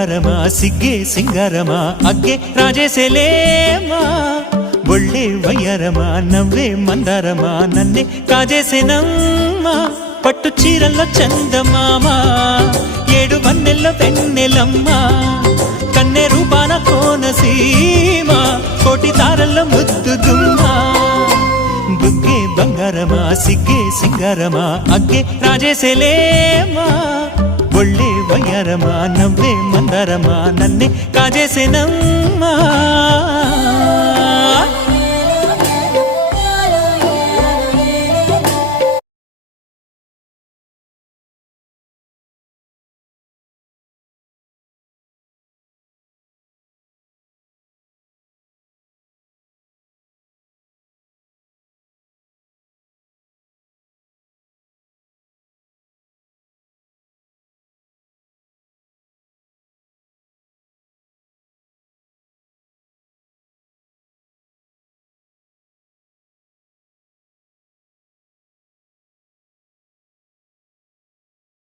బంగారమా సిగ్గే సింగారమా అగ్గే రాజేసేలేమా ఒళ్ళే వయ్యారమా నవ్వే మందారమా నన్నే కాజేసేనమ్మా పట్టు చీరల్లో చందమామా ఏడు వన్నెల్లో వెన్నెలమ్మా కన్నె రూపాన కోనసీమ కోటి తారల్లో ముద్దుదుమ్మా బుగ్గే బంగారమా సిగ్గే సింగారమా అగ్గే రాజేసేలేమా ఒళ్ళే వయ్యారమా నవ్వే మందారమా నన్నే కాజేసేనమ్మా